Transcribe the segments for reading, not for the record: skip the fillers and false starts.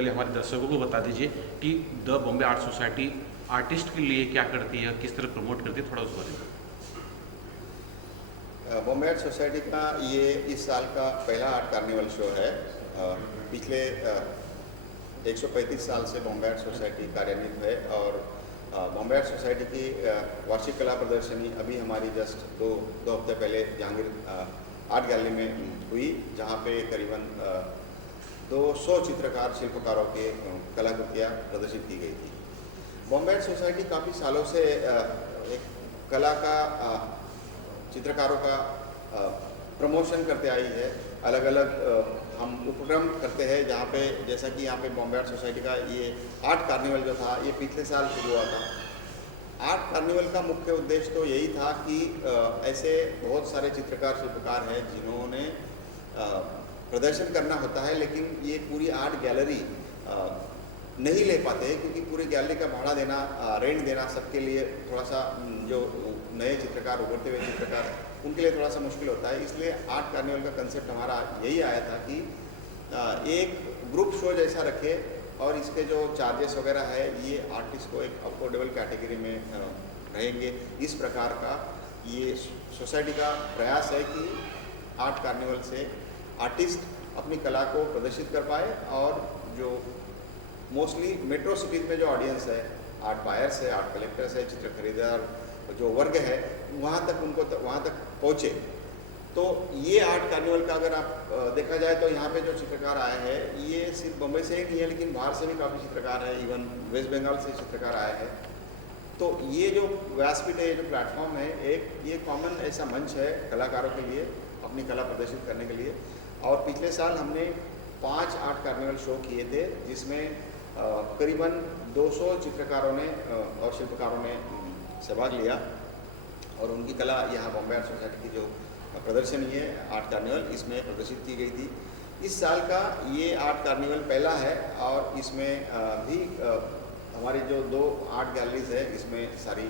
पहले हमारे दर्शकों को बता दीजिए कि the Bombay art society artist के लिए क्या करती है, किस तरह प्रमोट करती है, थोड़ा उस बारे में। बॉम्बे आर्ट सोसाइटी का ये इस साल का पहला आर्ट कार्निवल शो है। पिछले 135 साल से बॉम्बे आर्ट सोसाइटी कार्यान्वित है और बॉम्बे आर्ट सोसाइटी की वार्षिक कला प्रदर्शनी अभी हमारी जस्ट दो हफ्ते पहले जहांगीर आर्ट गैलरी में हुई, जहाँ पे करीबन 200 चित्रकार शिल्पकारों के कलाकृतियाँ प्रदर्शित की गई थी। बॉम्बे आर्ट सोसाइटी काफ़ी सालों से एक कला का चित्रकारों का प्रमोशन करते आई है। अलग अलग हम उपक्रम करते हैं, जहाँ पे जैसा कि यहाँ पे बॉम्बे आर्ट सोसाइटी का ये आर्ट कार्निवल जो था ये पिछले साल शुरू हुआ था। आर्ट कार्निवल का मुख्य उद्देश्य तो यही था कि ऐसे बहुत सारे चित्रकार शिल्पकार हैं जिन्होंने प्रदर्शन करना होता है, लेकिन ये पूरी आर्ट गैलरी नहीं ले पाते हैं, क्योंकि पूरी गैलरी का भाड़ा देना, रेंट देना सबके लिए थोड़ा सा, जो नए चित्रकार, उभरते हुए चित्रकार, उनके लिए थोड़ा सा मुश्किल होता है। इसलिए आर्ट कार्निवल का कंसेप्ट हमारा यही आया था कि एक ग्रुप शो जैसा रखे और इसके जो चार्जेस वगैरह है ये आर्टिस्ट को एक अफोर्डेबल कैटेगरी में रहेंगे। इस प्रकार का ये सोसाइटी का प्रयास है कि आर्ट कार्निवल से आर्टिस्ट अपनी कला को प्रदर्शित कर पाए और जो मोस्टली मेट्रो सिटीज़ में जो ऑडियंस है, आर्ट बायर्स है, आर्ट कलेक्टर्स है, चित्र खरीदार जो वर्ग है, वहाँ तक वहाँ तक पहुँचे। तो ये आर्ट कार्निवल का अगर आप देखा जाए तो यहाँ पे जो चित्रकार आए हैं ये सिर्फ बम्बई से ही नहीं है, लेकिन बाहर से भी काफ़ी चित्रकार है, इवन वेस्ट बंगाल से चित्रकार आए हैं। तो ये जो व्यासपीठ है, ये जो प्लेटफॉर्म है, एक ये कॉमन ऐसा मंच है कलाकारों के लिए अपनी कला प्रदर्शित करने के लिए। और पिछले साल हमने 5 आर्ट कार्निवल शो किए थे, जिसमें करीबन 200 चित्रकारों ने और शिल्पकारों ने सहभाग लिया और उनकी कला यहाँ बॉम्बे आर्ट सोसाइटी की जो प्रदर्शनी है आर्ट कार्निवल, इसमें प्रदर्शित की गई थी। इस साल का ये आर्ट कार्निवल पहला है और इसमें भी हमारी जो 2 आर्ट गैलरीज है, इसमें सारी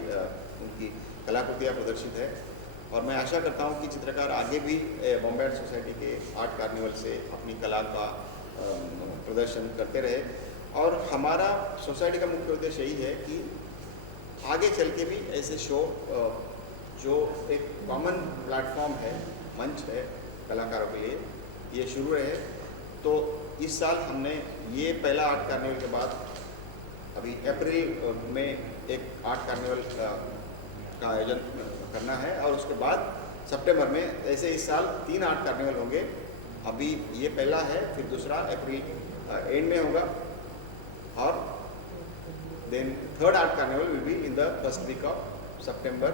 उनकी कलाकृतियाँ प्रदर्शित है। और मैं आशा करता हूँ कि चित्रकार आगे भी बॉम्बे आर्ट सोसाइटी के आर्ट कार्निवल से अपनी कला का प्रदर्शन करते रहे। और हमारा सोसाइटी का मुख्य उद्देश्य यही है कि आगे चल के भी ऐसे शो जो एक कॉमन प्लेटफॉर्म है, मंच है कलाकारों के लिए, ये शुरू रहे। तो इस साल हमने ये पहला आर्ट कार्निवल के बाद अभी अप्रैल में एक आर्ट कार्निवल का आयोजन करना है और उसके बाद सितंबर में ऐसे इस साल 3 आर्ट कार्निवल होंगे। अभी ये पहला है, फिर दूसरा अप्रैल एंड में होगा और then 3rd art carnival will be in the first week of सितंबर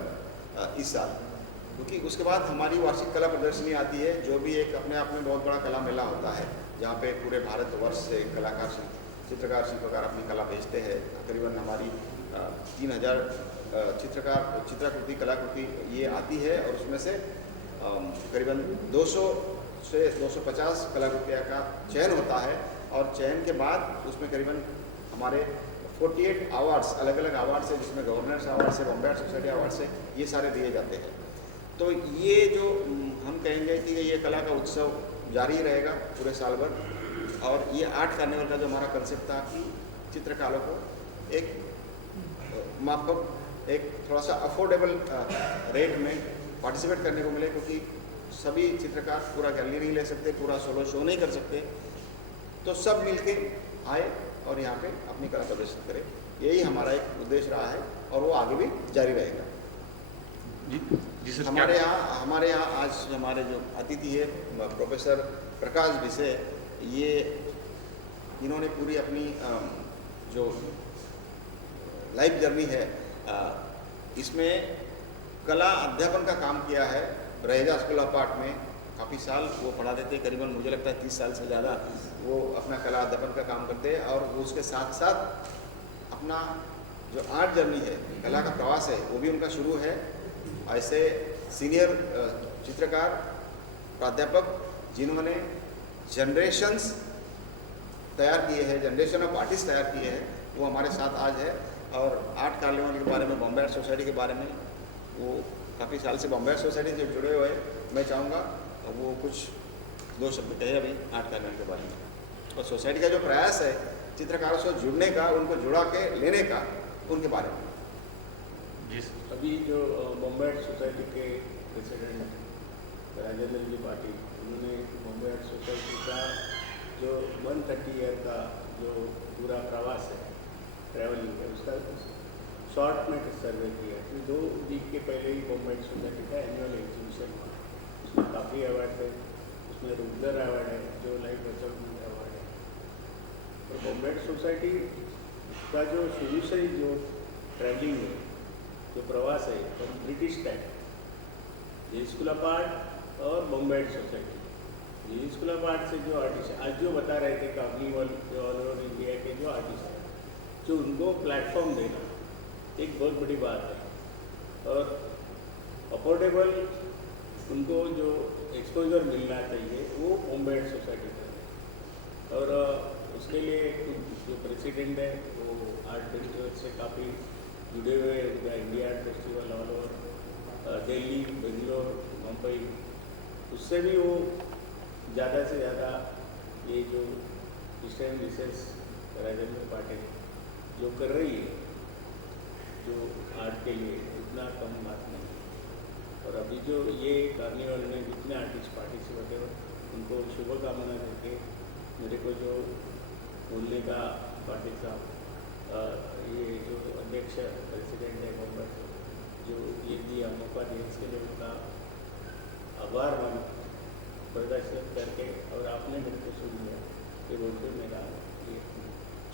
इस साल। क्योंकि उसके बाद हमारी वार्षिक कला प्रदर्शनी आती है, जो भी एक अपने आप में बहुत बड़ा कला मेला होता है, जहाँ पे पूरे भारतवर्ष से कलाकार, चित्रकार, शिल्पकार अपनी कला भेजते हैं। तकरीबन हमारी 3000 चित्राकृति, कलाकृति ये आती है और उसमें से करीबन 200 से 250 कलाकृतियाँ का चयन होता है और चयन के बाद उसमें करीबन हमारे 48 अवार्ड्स, अलग अलग अवार्ड्स है, जिसमें गवर्नर्स अवार्ड्स है, बॉम्बे आर्ट सोसाइटी अवार्ड्स है, ये सारे दिए जाते हैं। तो ये जो हम कहेंगे कि ये कला का उत्सव जारी रहेगा पूरे साल भर। और ये आर्ट कार्निवल का जो हमारा कंसेप्ट था कि चित्रकारों को एक माफक, एक थोड़ा सा अफोर्डेबल रेट में पार्टिसिपेट करने को मिले, क्योंकि सभी चित्रकार पूरा गैलरी नहीं ले सकते, पूरा सोलो शो नहीं कर सकते। तो सब मिलके आए और यहाँ पे अपनी कला प्रदर्शित करें, यही हमारा एक उद्देश्य रहा है और वो आगे भी जारी रहेगा। जी सर, हमारे यहाँ आज हमारे जो अतिथि है प्रोफेसर प्रकाश विषय, ये इन्होंने पूरी अपनी जो लाइफ जर्नी है इसमें कला अध्यापन का काम किया है। रहेजा स्कूल ऑफ आर्ट में काफ़ी साल वो पढ़ाते थे, करीबन मुझे लगता है 30 साल से ज़्यादा वो अपना कला अध्यापन का काम करते हैं। और वो उसके साथ साथ अपना जो आर्ट जर्नी है, कला का प्रवास है, वो भी उनका शुरू है। ऐसे सीनियर चित्रकार, प्राध्यापक जिन्होंने जनरेशन्स तैयार किए हैं, जनरेशन ऑफ आर्टिस्ट तैयार किए हैं, वो हमारे साथ आज है। और आर्ट कार्निवल के बारे में, बॉम्बे आर्ट सोसाइटी के बारे में, वो काफ़ी साल से बॉम्बे आर्ट सोसाइटी से जुड़े हुए हैं। मैं चाहूँगा वो कुछ 2 शब्द कहे अभी आर्ट कार्निवल के बारे में। और सोसाइटी का जो प्रयास है चित्रकारों से जुड़ने का, उनको जुड़ा के लेने का, उनके बारे में। जी सर। अभी जो बॉम्बे आर्ट सोसाइटी के प्रेसिडेंट राजेंद्र जी पाटिल, उन्होंने बॉम्बे आर्ट सोसाइटी का जो 130 ईयर का जो पूरा प्रवास है, ट्रैवलिंग है, उसका शॉर्ट में सर्वे किया। फिर 2 वीक के पहले ही बॉम्बे आर्ट सोसाइटी का एनुअल एग्जीबिशन हुआ, उसमें काफ़ी अवार्ड थे। उसमें रुद्र अवार्ड है जो लाइफ अचीवमेंट अवार्ड है। और बॉम्बे आर्ट सोसाइटी का जो शुरू से ही जो ट्रैवलिंग है, जो प्रवास है, तो British time J school of art और Bombay art society, J school of art से जो आर्टिस्ट आज जो बता रहे थे काफी वर्ल्ड जो ऑल ओवर इंडिया के जो आर्टिस्ट हैं, जो उनको प्लेटफॉर्म देना एक बहुत बड़ी बात है। और अफोर्डेबल उनको जो एक्सपोजर मिलना चाहिए वो बॉम्बे आर्ट सोसाइटी का है। और उसके लिए जो प्रेसिडेंट है वो आर्ट फेस्टिवल से काफ़ी जुड़े हुए, उनका India art festival all over Delhi, Bangalore, Mumbai, उससे भी वो ज़्यादा से ज़्यादा ये जो ईस्टर्न मिसेस राजेंद्र पाटिल जो कर रही है जो आर्ट के लिए, उतना कम बात नहीं। और अभी जो ये कार्निवल में जितने आर्टिस्ट पार्टिसिपेट हुए उनको शुभकामना देके मेरे को जो बोलने का पाटिल साहब ये जो अध्यक्ष प्रेसिडेंट है बॉम्बे, जो ये दिया मौका दिया, इसके लिए उनका आभार मान प्रदर्शन करके और आपने मेरे को सुन लिया ये बोलते मेरा ये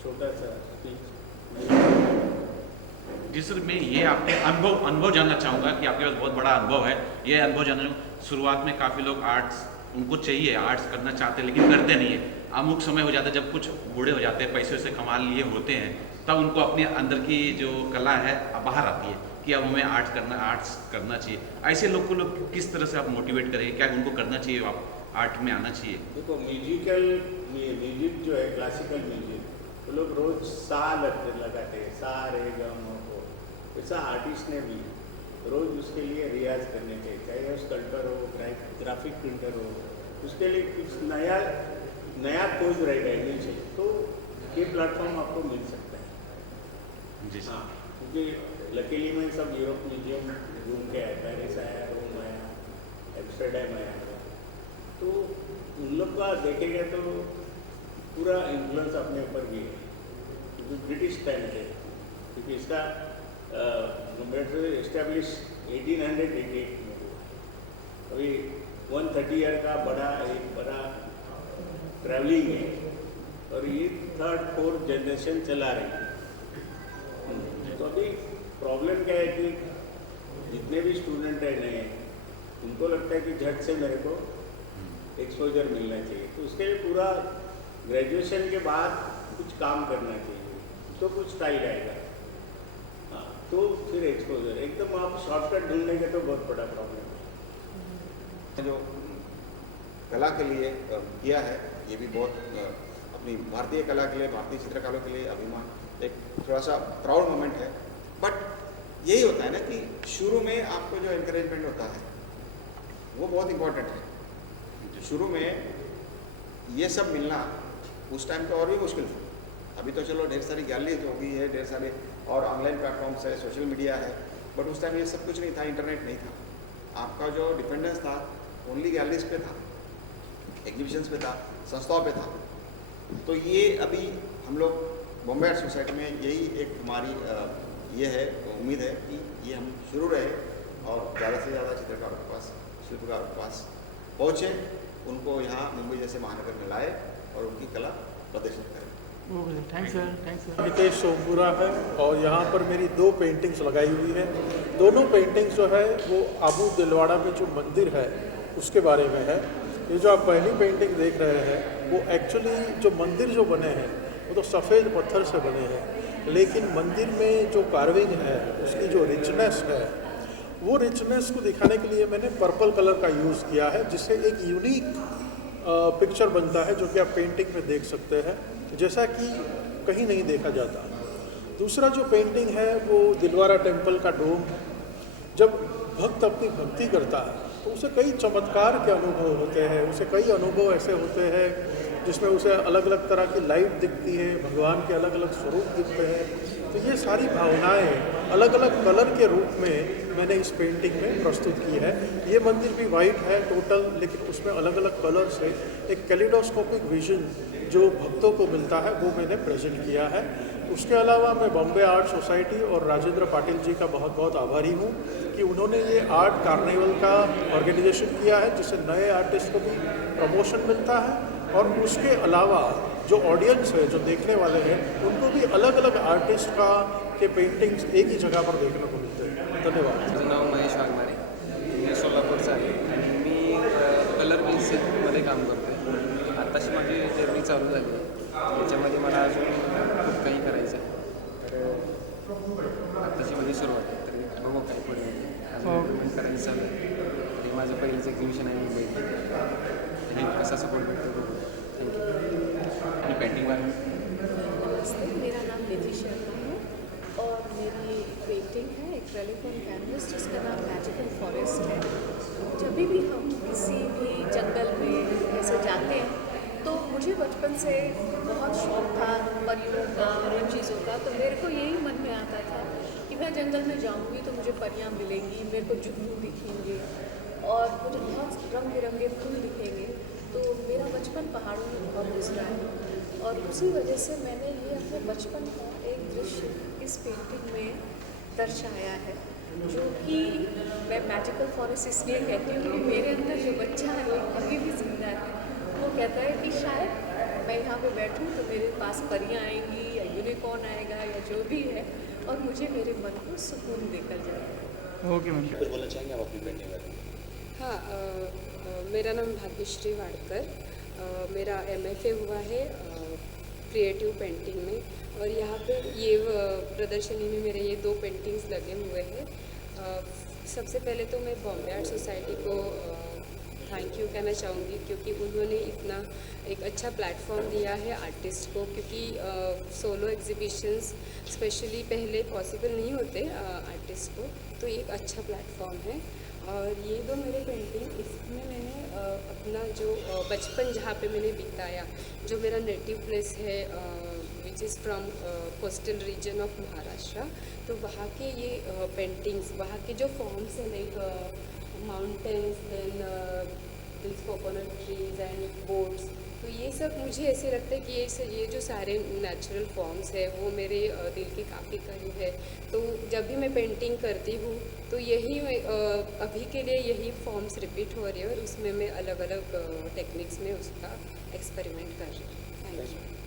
छोटा सा स्पीच। जी सर, मैं ये आपके अनुभव जानना चाहूँगा कि आपके पास बहुत बड़ा अनुभव है। ये अनुभव जानना, शुरुआत में काफ़ी लोग आर्ट्स उनको चाहिए, आर्ट्स करना चाहते हैं लेकिन करते नहीं है। अमुक समय हो जाता है जब कुछ बूढ़े हो जाते हैं, पैसे से कमा लिए होते हैं, तब उनको अपने अंदर की जो कला है बाहर आती है कि अब हमें आर्ट्स करना चाहिए। ऐसे लोग को किस तरह से आप मोटिवेट करेंगे? क्या उनको करना चाहिए, आप आर्ट में आना चाहिए? देखो म्यूजिक जो है क्लासिकल म्यूजिक, वो लोग रोज सा लगाते हैं, सा रे ग म को। वैसा आर्टिस्ट ने भी रोज उसके लिए रियाज करने चाहिए, चाहे वो स्कल्पटर हो, ग्राफिक प्रिंटर हो, उसके लिए कुछ नया खोज रहेगा नहीं चाहिए, तो ये प्लेटफॉर्म आपको मिल सकता है। जी हाँ, क्योंकि लकीली मैं सब यूरोप म्यूजियम घूम के आया, पेरिस आया, रोम आया, एम्स्टर्डम आया, तो उन लोग का देखेंगे तो पूरा इन्फ्लुएंस अपने ऊपर भी है, क्योंकि ब्रिटिश टाइम थे, क्योंकि इसका एस्टेब्लिश 1888 में हुआ। अभी 130 ईयर का एक बड़ा ट्रैवलिंग है और ये 3rd 4th जनरेशन चला रही है। तो अभी प्रॉब्लम क्या है कि जितने भी स्टूडेंट है नए, उनको लगता है कि झट से मेरे को एक्सपोजर मिलना चाहिए, तो उसके लिए पूरा ग्रेजुएशन के बाद कुछ काम करना चाहिए, तो कुछ स्टाइल आएगा। हाँ, तो फिर एक्सपोजर एकदम आप शॉर्टकट ढूंढने के तो बहुत बड़ा प्रॉब्लम है। जो कला के लिए किया है, ये भी बहुत अपनी भारतीय कला के लिए, भारतीय चित्रकारों के लिए अभिमान, एक थोड़ा सा प्राउड मोमेंट है। बट यही होता है ना कि शुरू में आपको जो एनकरेजमेंट होता है वो बहुत इम्पोर्टेंट है। शुरू में ये सब मिलना उस टाइम तो और भी मुश्किल था। अभी तो चलो ढेर सारी गैलरी हो गई है, ढेर सारे और ऑनलाइन प्लेटफॉर्म्स है, सोशल मीडिया है, बट उस टाइम ये सब कुछ नहीं था, इंटरनेट नहीं था। आपका जो डिपेंडेंस था ओनली गैलरीज पे था, एग्जीबिशंस पे था, संस्थाओं पे था। तो ये अभी हम लोग बॉम्बे आर्ट सोसाइटी में यही एक हमारी ये है उम्मीद है कि ये हम शुरू रहे और ज़्यादा से ज़्यादा चित्रकारों के पास, शिल्पकारों के पास पहुँचे, उनको यहाँ मुंबई जैसे महानगर में लाए और उनकी कला प्रदर्शित करें। Thanks sir. नितेश सोमपुरा है और यहाँ पर मेरी 2 पेंटिंग्स लगाई हुई है। दोनों पेंटिंग्स जो है वो आबू दिलवाड़ा में जो मंदिर है उसके बारे में है। ये जो आप पहली पेंटिंग देख रहे हैं वो एक्चुअली जो मंदिर जो बने हैं वो तो सफ़ेद पत्थर से बने हैं, लेकिन मंदिर में जो कार्विंग है उसकी जो रिचनेस है, वो रिचनेस को दिखाने के लिए मैंने पर्पल कलर का यूज़ किया है, जिससे एक यूनिक पिक्चर बनता है जो कि आप पेंटिंग में देख सकते हैं, जैसा कि कहीं नहीं देखा जाता। दूसरा जो पेंटिंग है वो दिलवारा टेम्पल का डोम। जब भक्त अपनी भक्ति करता है तो उसे कई चमत्कार के अनुभव होते हैं, उसे कई अनुभव ऐसे होते हैं जिसमें उसे अलग अलग तरह की लाइट दिखती है, भगवान के अलग अलग स्वरूप दिखते हैं। तो ये सारी भावनाएं अलग अलग कलर के रूप में मैंने इस पेंटिंग में प्रस्तुत की है। ये मंदिर भी वाइट है टोटल, लेकिन उसमें अलग अलग कलर से एक कैलिडोस्कोपिक विजन जो भक्तों को मिलता है वो मैंने प्रेजेंट किया है। उसके अलावा मैं बॉम्बे आर्ट सोसाइटी और राजेंद्र पाटिल जी का बहुत बहुत आभारी हूँ कि उन्होंने ये आर्ट कार्निवल का ऑर्गेनाइजेशन किया है, जिससे नए आर्टिस्ट को भी प्रमोशन मिलता है और उसके अलावा जो ऑडियंस है, जो देखने वाले हैं, उनको भी अलग अलग आर्टिस्ट का के पेंटिंग्स एक ही जगह पर देखने को मिलते हैं। धन्यवाद। माझं नाव महेश वाघमारे, मी सोलापूरचा आहे आणि मी कलर पेन्सिलमध्ये काम करतो आहे। आत्ताशी माझी जर्नी चालू झाली आहे, त्याच्यामध्ये मला अजून खूप काही करायचं आहे। तर आत्ताची माझी सुरुवात आहे, तर बघू काय पुढे अजून इम्प्रूव्हमेंट करायचं चालू आहे। तरी माझं पहिलंच एक्झिबिशन आहे मुंबईत, आणि कसा सपोर्ट भेटतो बघू। थँक्यू। आणि पेंटिंग वाले नमस्ते, मेरा नाम निधि शर्मा है और मेरी पेंटिंग है एक्रेलिक ऑन कैनवस जिसका नाम मैजिकल फॉरेस्ट है। जब भी हम किसी भी जंगल में ऐसे जाते हैं तो मुझे बचपन से बहुत शौक था परियों का और उन चीज़ों का, तो मेरे को यही मन में आता था कि मैं जंगल में जाऊंगी तो मुझे परियां मिलेंगी, मेरे को जुगनू दिखेंगे और मुझे बहुत रंग बिरंगे फूल दिखेंगे। तो मेरा बचपन पहाड़ों में बहुत गुजरा है और उसी वजह से मैंने ये अपने बचपन का एक दृश्य इस पेंटिंग में दर्शाया है, जो कि मैं मैजिकल फॉरेस्ट इसलिए कहती हूँ क्योंकि मेरे अंदर जो बच्चा है वो अभी भी जिंदा है। वो कहता है कि शायद मैं यहाँ पे बैठूँ तो मेरे पास परियाँ आएंगी या यूनिकॉर्न आएगा या जो भी है, और मुझे मेरे मन को सुकून देकर जाएगा। Okay ma'am. कुछ बोलना चाहेंगे आप अपनी पेंटिंग बारे में? हाँ, मेरा नाम भाग्यश्री वाडकर, मेरा MFA हुआ है क्रिएटिव पेंटिंग में, और यहाँ पे ये प्रदर्शनी में मेरे ये 2 पेंटिंग्स लगे हुए हैं। सबसे पहले तो मैं बॉम्बे आर्ट सोसाइटी को थैंक यू कहना चाहूँगी, क्योंकि उन्होंने इतना एक अच्छा प्लेटफॉर्म दिया है आर्टिस्ट को, क्योंकि सोलो एग्जीबिशंस स्पेशली पहले पॉसिबल नहीं होते आर्टिस्ट को, तो ये एक अच्छा प्लेटफॉर्म है। और ये 2 मेरे पेंटिंग, इसमें मैंने अपना जो बचपन जहाँ पे मैंने बिताया, जो मेरा नेटिव प्लेस है which is from coastal region of Maharashtra, तो वहाँ के ये पेंटिंग्स, वहाँ के जो फॉर्म्स हैं like mountains, then coconut trees and boats, तो ये सब मुझे ऐसे लगता है कि ये जो सारे नेचुरल फॉर्म्स है वो मेरे दिल के काफ़ी करीब है। तो जब भी मैं पेंटिंग करती हूँ तो यही अभी के लिए यही फॉर्म्स रिपीट हो रही है और उसमें मैं अलग अलग टेक्निक्स में उसका एक्सपेरिमेंट कर रही हूँ। Thank you.